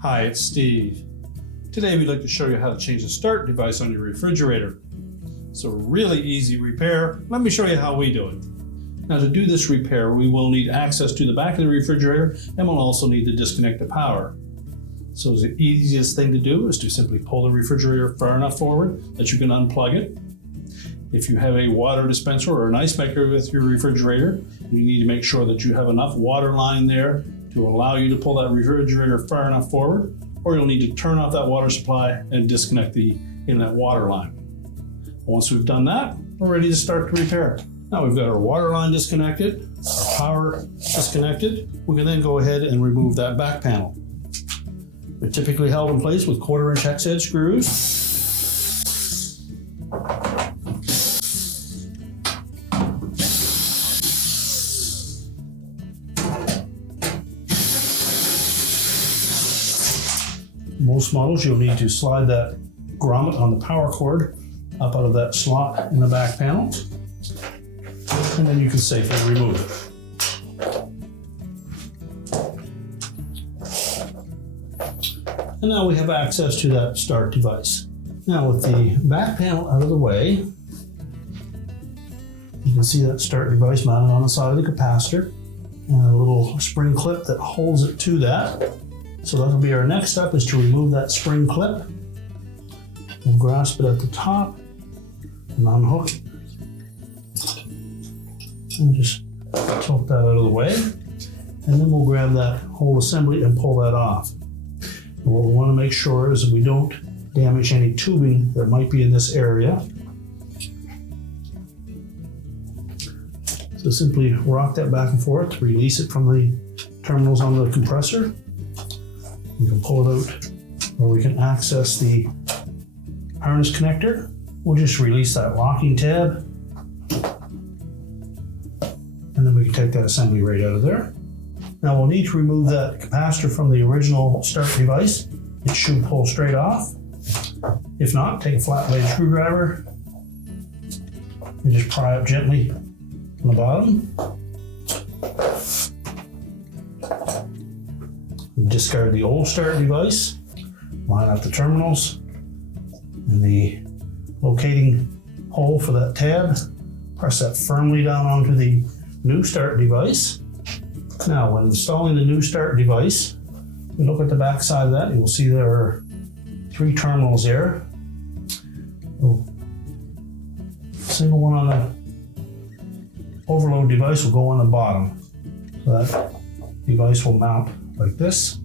Hi, it's Steve. Today we'd like to show you how to change the start device on your refrigerator. It's a really easy repair. Let me show you how we do it. Now, to do this repair, we will need access to the back of the refrigerator and we'll also need to disconnect the power. So the easiest thing to do is to simply pull the refrigerator far enough forward that you can unplug it. If you have a water dispenser or an ice maker with your refrigerator, you need to make sure that you have enough water line there to allow you to pull that refrigerator far enough forward, or you'll need to turn off that water supply and disconnect the inlet water line. Once we've done that, we're ready to start the repair. Now we've got our water line disconnected, our power disconnected. We can then go ahead and remove that back panel. They're typically held in place with 1/4-inch hex head screws. Most models, you'll need to slide that grommet on the power cord up out of that slot in the back panel, and then you can safely remove it. And now we have access to that start device. Now with the back panel out of the way, you can see that start device mounted on the side of the capacitor and a little spring clip that holds it to that. So that'll be our next step, is to remove that spring clip. We'll grasp it at the top and unhook it. And just tilt that out of the way. And then we'll grab that whole assembly and pull that off. And what we want to make sure is that we don't damage any tubing that might be in this area. So simply rock that back and forth, release it from the terminals on the compressor. We can pull it out, or we can access the harness connector. We'll just release that locking tab, and then we can take that assembly right out of there. Now we'll need to remove that capacitor from the original start device. It should pull straight off. If not, take a flat blade screwdriver and just pry up gently on the bottom. Discard the old start device, line up the terminals and the locating hole for that tab. Press that firmly down onto the new start device. Now, when installing the new start device, we look at the back side of that, you will see there are 3 terminals there. A single one on the overload device will go on the bottom. So that device will mount like this.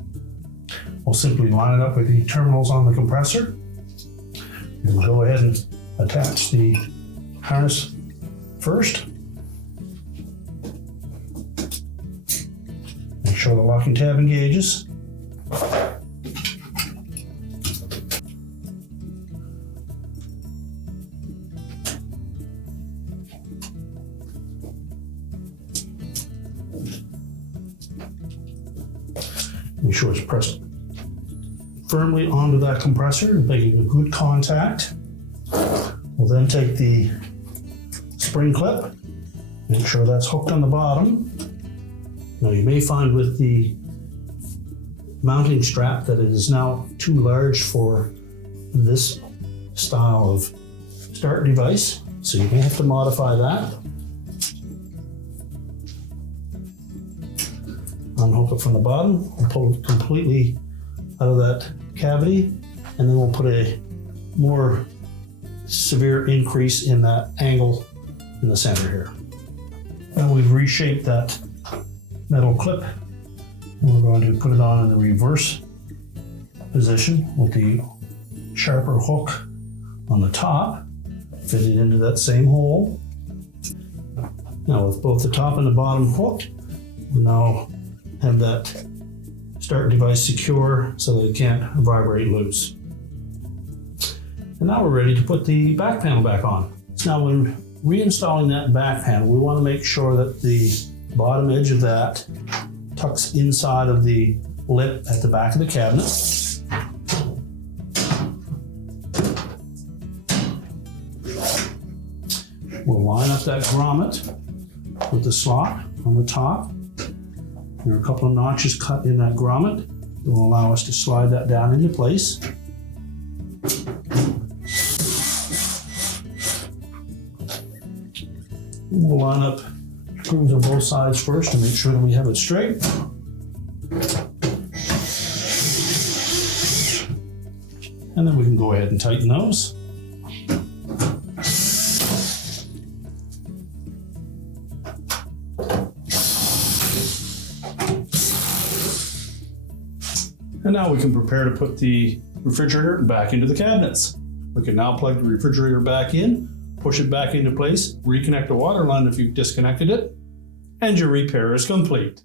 We'll simply line it up with the terminals on the compressor. We'll go ahead and attach the harness first. Make sure the locking tab engages. Make sure it's pressed firmly onto that compressor, making a good contact. We'll then take the spring clip, make sure that's hooked on the bottom. Now you may find with the mounting strap that it is now too large for this style of start device, so you may have to modify that. Unhook it from the bottom and pull it completely out of that cavity, and then we'll put a more severe increase in that angle in the center here. Now we've reshaped that metal clip, and we're going to put it on in the reverse position with the sharper hook on the top, fit it into that same hole. Now with both the top and the bottom hooked, we now have that start device secure so that it can't vibrate loose. And now we're ready to put the back panel back on. So now when reinstalling that back panel, we want to make sure that the bottom edge of that tucks inside of the lip at the back of the cabinet. We'll line up that grommet with the slot on the top. There are a couple of notches cut in that grommet. It will allow us to slide that down into place. We'll line up screws on both sides first to make sure that we have it straight. And then we can go ahead and tighten those. And now we can prepare to put the refrigerator back into the cabinets. We can now plug the refrigerator back in, push it back into place, reconnect the water line if you've disconnected it, and your repair is complete.